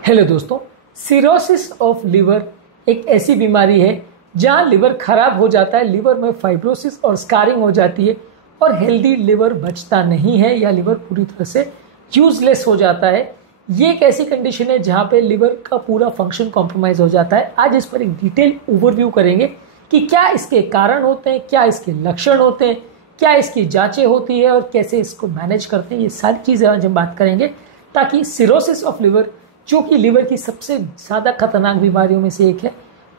Hello दोस्तों, cirrhosis of liver एक ऐसी बीमारी है जहां लिवर खराब हो जाता है, लिवर में फाइब्रोसिस और स्कारिंग हो जाती है और हेल्दी लिवर बचता नहीं है या लिवर पूरी तरह से यूजलेस हो जाता है। ये एक ऐसी कंडीशन है जहां पे लिवर का पूरा फंक्शन कॉम्प्रोमाइज हो जाता है। आज इस पर एक डिटेल ओवरव्यू करेंगे कि क्या इसके कारण होते हैं, क्या इसके लक्षण होते हैं, क्या इसकी जांचें होती है और कैसे इसको मैनेज करते हैं। ये सारी चीज़ें आज हम बात करेंगे ताकि सिरोसिस ऑफ लिवर, जो कि लिवर की सबसे ज़्यादा खतरनाक बीमारियों में से एक है,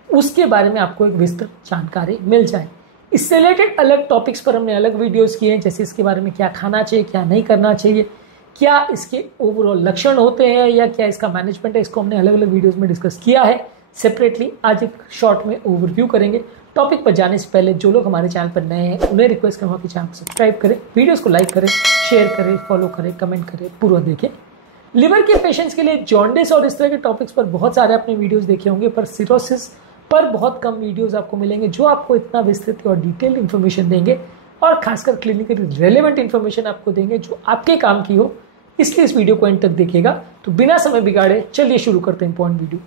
उसके बारे में आपको एक विस्तृत जानकारी मिल जाए। इससे रिलेटेड अलग टॉपिक्स पर हमने अलग वीडियोस किए हैं, जैसे इसके बारे में क्या खाना चाहिए, क्या नहीं करना चाहिए, क्या इसके ओवरऑल लक्षण होते हैं या क्या इसका मैनेजमेंट है। इसको हमने अलग अलग वीडियोस में डिस्कस किया है सेपरेटली। आज एक शॉर्ट में ओवरव्यू करेंगे। टॉपिक पर जाने से पहले जो लोग हमारे चैनल पर नए हैं उन्हें रिक्वेस्ट करूँगा कि चैनल को सब्सक्राइब करें, वीडियोस को लाइक करें, शेयर करें, फॉलो करें, कमेंट करें, पूरा देखें। लिवर के पेशेंट्स के लिए जॉन्डिस और इस तरह के टॉपिक्स पर बहुत सारे आपने वीडियोस देखे होंगे, पर सिरोसिस पर बहुत कम वीडियोस आपको मिलेंगे जो आपको इतना विस्तृत और डिटेल्ड इन्फॉर्मेशन देंगे और खासकर क्लिनिकल रेलेवेंट इन्फॉर्मेशन आपको देंगे जो आपके काम की हो। इसलिए इस वीडियो को एंड तक देखिएगा। तो बिना समय बिगाड़े चलिए शुरू करते हैं इंपॉर्टेंट वीडियो।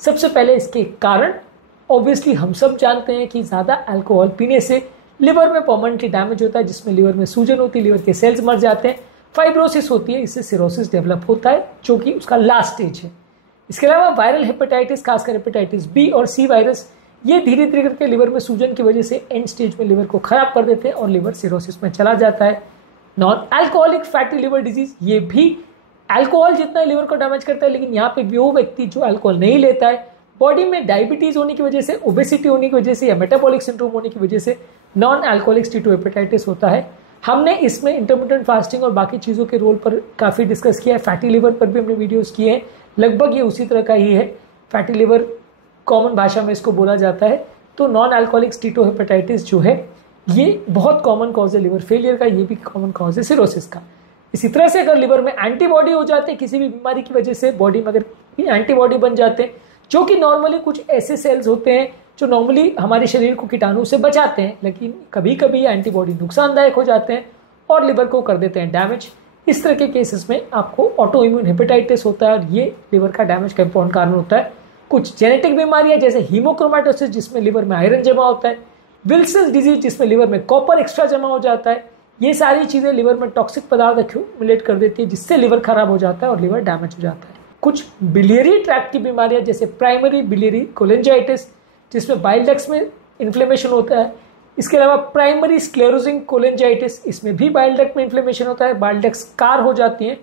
सबसे पहले इसके कारण ऑब्वियसली हम सब जानते हैं कि ज़्यादा अल्कोहल पीने से लिवर में परमानेंटली डैमेज होता है, जिसमें लिवर में सूजन होती है, लिवर के सेल्स मर जाते हैं, फाइब्रोसिस होती है, इससे सिरोसिस डेवलप होता है जो कि उसका लास्ट स्टेज है। इसके अलावा वायरल हेपेटाइटिस, खासकर हेपेटाइटिस बी और सी वायरस, ये धीरे धीरे करके लिवर में सूजन की वजह से एंड स्टेज में लिवर को खराब कर देते हैं और लिवर सिरोसिस में चला जाता है। Non alcoholic fatty liver disease, ये भी अल्कोहल जितना लिवर को डैमेज करता है, लेकिन यहाँ पे भी वो व्यक्ति जो अल्कोहल नहीं लेता है, बॉडी में डायबिटीज होने की वजह से, ओबेसिटी होने की वजह से या मेटाबॉलिक सिंड्रोम होने की वजह से नॉन अल्कोहलिक स्टीटोहेपेटाइटिस होता है। हमने इसमें इंटरमिटेंट फास्टिंग और बाकी चीज़ों के रोल पर काफ़ी डिस्कस किया है। फैटी लिवर पर भी हमने वीडियोस किए हैं, लगभग ये उसी तरह का ही है। फैटी लिवर कॉमन भाषा में इसको बोला जाता है। तो नॉन अल्कोहलिक स्टीटोहेपेटाइटिस जो है ये बहुत कॉमन कॉज है लिवर फेलियर का, ये भी कॉमन कॉज है सिरोसिस का। इसी तरह से अगर लिवर में एंटीबॉडी हो जाते हैं किसी भी बीमारी की वजह से, बॉडी में अगर एंटीबॉडी बन जाते हैं, जो कि नॉर्मली कुछ ऐसे सेल्स होते हैं जो नॉर्मली हमारे शरीर को कीटाणु से बचाते हैं, लेकिन कभी कभी एंटीबॉडी नुकसानदायक हो जाते हैं और लिवर को कर देते हैं डैमेज। इस तरह के केसेस में आपको ऑटो इम्यून हेपेटाइटिस होता है और ये लिवर का डैमेज का इंपॉर्टेंट कारण होता है। कुछ जेनेटिक बीमारियां जैसे हीमोक्रोमेटोसिस, जिसमें लिवर में आयरन जमा होता है, विल्सन्स डिजीज, जिसमें लिवर में कॉपर एक्स्ट्रा जमा हो जाता है, ये सारी चीज़ें लिवर में टॉक्सिक पदार्थ एक्यूमुलेट कर देती है, जिससे लिवर खराब हो जाता है और लिवर डैमेज हो जाता है। कुछ बिलियरी ट्रैक्ट की बीमारियां जैसे प्राइमरी बिलियरी कोलेंजाइटिस, जिसमें बाइल डक्ट्स में इन्फ्लेमेशन होता है। इसके अलावा प्राइमरी स्क्लेरोजिंग कोलेंजाइटिस, इसमें भी बाइल डक्ट में इन्फ्लेमेशन होता है, बाइल डक्ट्स स्कार हो जाती हैं।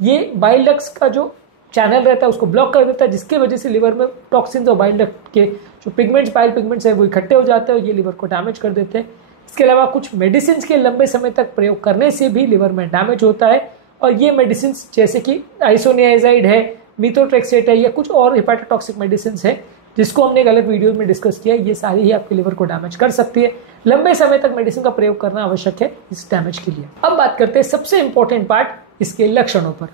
ये बाइल डक्ट्स का जो चैनल रहता है उसको ब्लॉक कर देता है, जिसकी वजह से लिवर में टॉक्सिन्स और बाइल डक्ट के जो पिगमेंट्स, बाइल पिगमेंट्स है, वो इकट्ठे हो जाते हैं और ये लिवर को डैमेज कर देते हैं। इसके अलावा कुछ मेडिसिन के लंबे समय तक प्रयोग करने से भी लिवर में डैमेज होता है और ये मेडिसिन जैसे कि आइसोनियाजाइड है, मीथोट्रेक्सेट है या कुछ और हेपाटोटॉक्सिक मेडिसिन है, जिसको हमने एक अलग वीडियो में डिस्कस किया है। ये सारी ही आपके लिवर को डैमेज कर सकती है। लंबे समय तक मेडिसिन का प्रयोग करना आवश्यक है इस डैमेज के लिए। अब बात करते हैं सबसे इंपॉर्टेंट पार्ट, इसके लक्षणों पर।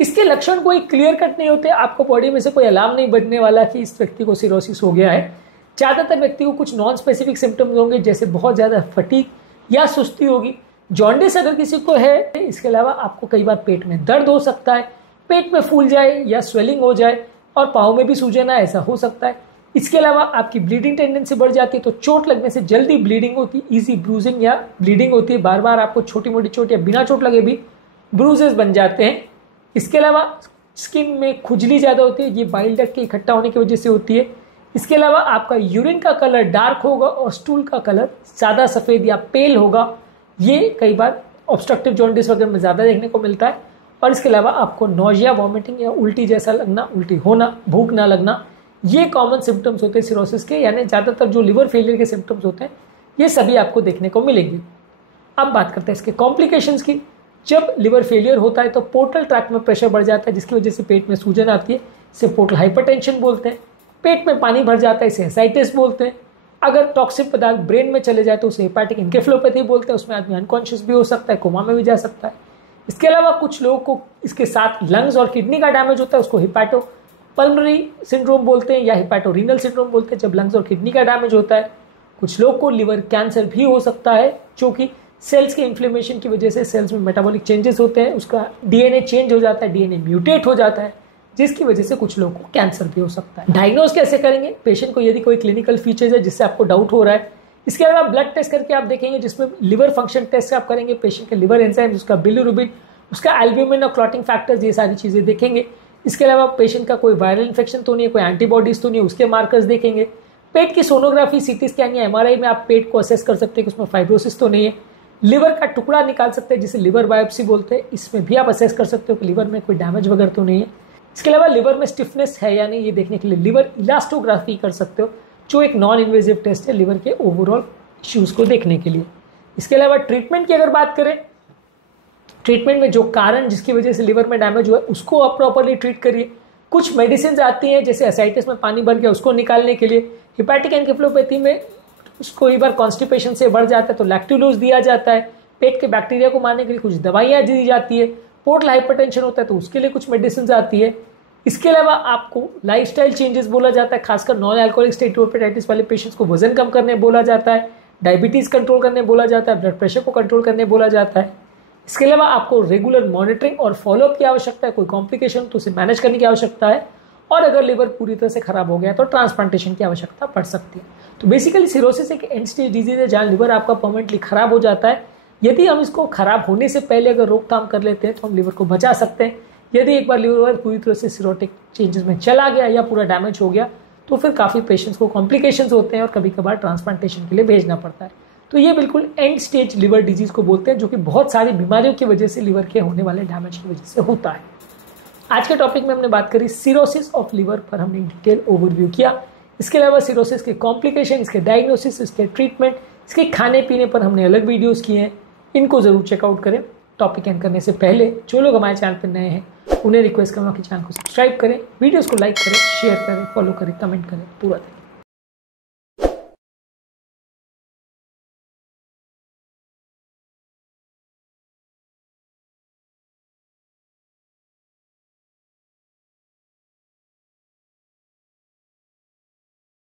इसके लक्षण कोई क्लियर कट नहीं होते, आपको बॉडी में से कोई अलार्म नहीं बजने वाला कि इस व्यक्ति को सिरोसिस हो गया है। ज़्यादातर व्यक्ति को कुछ नॉन स्पेसिफिक सिम्टम्स होंगे, जैसे बहुत ज़्यादा फटीग या सुस्ती होगी। जॉन्डिस अगर किसी को है, इसके अलावा आपको कई बार पेट में दर्द हो सकता है, पेट में फूल जाए या स्वेलिंग हो जाए और पाँव में भी सूजन आए, ऐसा हो सकता है। इसके अलावा आपकी ब्लीडिंग टेंडेंसी बढ़ जाती है, तो चोट लगने से जल्दी ब्लीडिंग होती है, ईजी ब्रूजिंग या ब्लीडिंग होती है, बार बार आपको छोटी मोटी चोट या बिना चोट लगे भी ब्रूजेस बन जाते हैं। इसके अलावा स्किन में खुजली ज़्यादा होती है, ये बाइल डक्ट के इकट्ठा होने की वजह से होती है। इसके अलावा आपका यूरिन का कलर डार्क होगा और स्टूल का कलर ज़्यादा सफ़ेद या पेल होगा, ये कई बार ऑब्स्ट्रक्टिव जॉन्डिस वगैरह में ज़्यादा देखने को मिलता है। और इसके अलावा आपको नोजिया, वॉमिटिंग या उल्टी जैसा लगना, उल्टी होना, भूख ना लगना, ये कॉमन सिम्टम्स होते हैं सिरोसिस के, यानी ज़्यादातर जो लिवर फेलियर के सिम्टम्स होते हैं ये सभी आपको देखने को मिलेंगे। अब बात करते हैं इसके कॉम्प्लिकेशंस की। जब लिवर फेलियर होता है तो पोर्टल ट्रैक्ट में प्रेशर बढ़ जाता है, जिसकी वजह से पेट में सूजन आती है, इसे पोर्टल हाइपरटेंशन बोलते हैं। पेट में पानी भर जाता है, इसे एसाइटिस बोलते हैं। अगर टॉक्सिक पदार्थ ब्रेन में चले जाए तो उसे हेपाटिक इनकेफ्लोपैथी बोलते हैं, उसमें आदमी अनकॉन्शियस भी हो सकता है, कोमा में भी जा सकता है। इसके अलावा कुछ लोगों को इसके साथ लंग्स और किडनी का डैमेज होता है, उसको हिपैटो पल्मोनरी सिंड्रोम बोलते हैं या हेपेटोरीनल सिंड्रोम बोलते हैं, जब लंग्स और किडनी का डैमेज होता है। कुछ लोग को लिवर कैंसर भी हो सकता है, जो कि सेल्स के इन्फ्लेमेशन की वजह से सेल्स में मेटाबॉलिक चेंजेस होते हैं, उसका डीएनए चेंज हो जाता है, डीएनए म्यूटेट हो जाता है, जिसकी वजह से कुछ लोगों को कैंसर भी हो सकता है। डायग्नोज कैसे करेंगे? पेशेंट को यदि कोई क्लिनिकल फीचर्स है जिससे आपको डाउट हो रहा है, इसके अलावा ब्लड टेस्ट करके आप देखेंगे, जिसमें लिवर फंक्शन टेस्ट आप करेंगे, पेशेंट के लिवर एंजाइम्स, उसका बिलिरुबिन, उसका एल्ब्यूमिन और क्लॉटिंग फैक्टर्स, ये सारी चीजें देखेंगे। इसके अलावा पेशेंट का कोई वायरल इन्फेक्शन तो नहीं है, कोई एंटीबॉडीज तो नहीं है, उसके मार्कर्स देखेंगे। पेट की सोनोग्राफी, सीटी स्कैन या एमआरआई में आप पेट को असेस कर सकते हैं कि उसमें फाइब्रोसिस तो नहीं है। लिवर का टुकड़ा निकाल सकते हैं जिसे लिवर बायोप्सी बोलते हैं, इसमें भी आप असेस कर सकते हो कि लिवर में कोई डैमेज वगैरह तो नहीं है। इसके अलावा लिवर में स्टिफनेस है या नहीं ये देखने के लिए लिवर इलास्टोग्राफी कर सकते हो, जो एक नॉन इन्वेजिव टेस्ट है लिवर के ओवरऑल इश्यूज को देखने के लिए। इसके अलावा ट्रीटमेंट की अगर बात करें, ट्रीटमेंट में जो कारण जिसकी वजह से लिवर में डैमेज हुआ है उसको आप प्रॉपरली ट्रीट करिए। कुछ मेडिसिन आती हैं जैसे एसाइटिस में पानी भर गया उसको निकालने के लिए, हिपैटिक एनकेफेलोपैथी में कई बार कॉन्स्टिपेशन से बढ़ जाता है तो लैक्टुलोज दिया जाता है, पेट के बैक्टीरिया को मारने के लिए कुछ दवाइयाँ दी जाती है, पोर्टल हाइपरटेंशन होता है तो उसके लिए कुछ मेडिसिन आती है। इसके अलावा आपको लाइफस्टाइल चेंजेस बोला जाता है, खासकर नॉन अल्कोहलिक स्टेटोहेपेटाइटिस वाले पेशेंट्स को वजन कम करने बोला जाता है, डायबिटीज कंट्रोल करने बोला जाता है, ब्लड प्रेशर को कंट्रोल करने बोला जाता है। इसके अलावा आपको रेगुलर मॉनिटरिंग और फॉलोअप की आवश्यकता है, कोई कॉम्प्लिकेशन तो उसे मैनेज करने की आवश्यकता है, और अगर लिवर पूरी तरह से खराब हो गया तो ट्रांसप्लांटेशन की आवश्यकता पड़ सकती है। तो बेसिकली सिरोसिस एक एंड स्टेज डिजीज है जहाँ लिवर आपका परमानेंटली खराब हो जाता है। यदि हम इसको खराब होने से पहले अगर रोकथाम कर लेते हैं तो हम लिवर को बचा सकते हैं। यदि एक बार लिवर पूरी तरह से सिरोटिक चेंजेस में चला गया या पूरा डैमेज हो गया तो फिर काफ़ी पेशेंट्स को कॉम्प्लिकेशंस होते हैं और कभी कभार ट्रांसप्लांटेशन के लिए भेजना पड़ता है। तो ये बिल्कुल एंड स्टेज लिवर डिजीज को बोलते हैं, जो कि बहुत सारी बीमारियों की वजह से लिवर के होने वाले डैमेज की वजह से होता है। आज के टॉपिक में हमने बात करी सिरोसिस ऑफ लिवर पर, हमने डिटेल ओवरव्यू किया। इसके अलावा सिरोसिस के कॉम्प्लिकेशन, इसके डायग्नोसिस, इसके ट्रीटमेंट, इसके खाने पीने पर हमने अलग वीडियोस किए हैं, इनको जरूर चेकआउट करें। टॉपिक एंड करने से पहले जो लोग हमारे चैनल पर नए हैं उन्हें रिक्वेस्ट करूँगा कि चैनल को सब्सक्राइब करें, वीडियोस को लाइक करें, शेयर करें, फॉलो करें, कमेंट करें, पूरा दें।